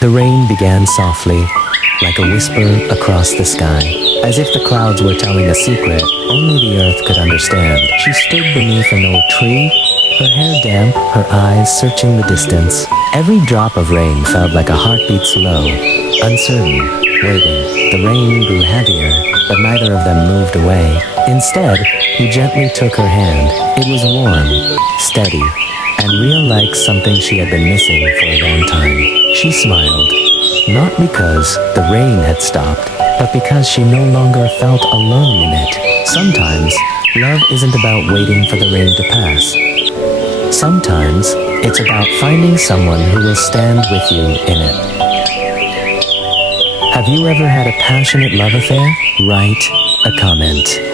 The rain began softly, like a whisper across the sky. As if the clouds were telling a secret only the earth could understand. She stood beneath an old tree, her hair damp, her eyes searching the distance. Every drop of rain felt like a heartbeat slow, uncertain, waiting. The rain grew heavier, but neither of them moved away. Instead, he gently took her hand. It was warm, steady, and real, like something she had been missing for a long time. She smiled, not because the rain had stopped, but because she no longer felt alone in it. Sometimes, love isn't about waiting for the rain to pass. Sometimes, it's about finding someone who will stand with you in it. Have you ever had a passionate love affair? Write a comment.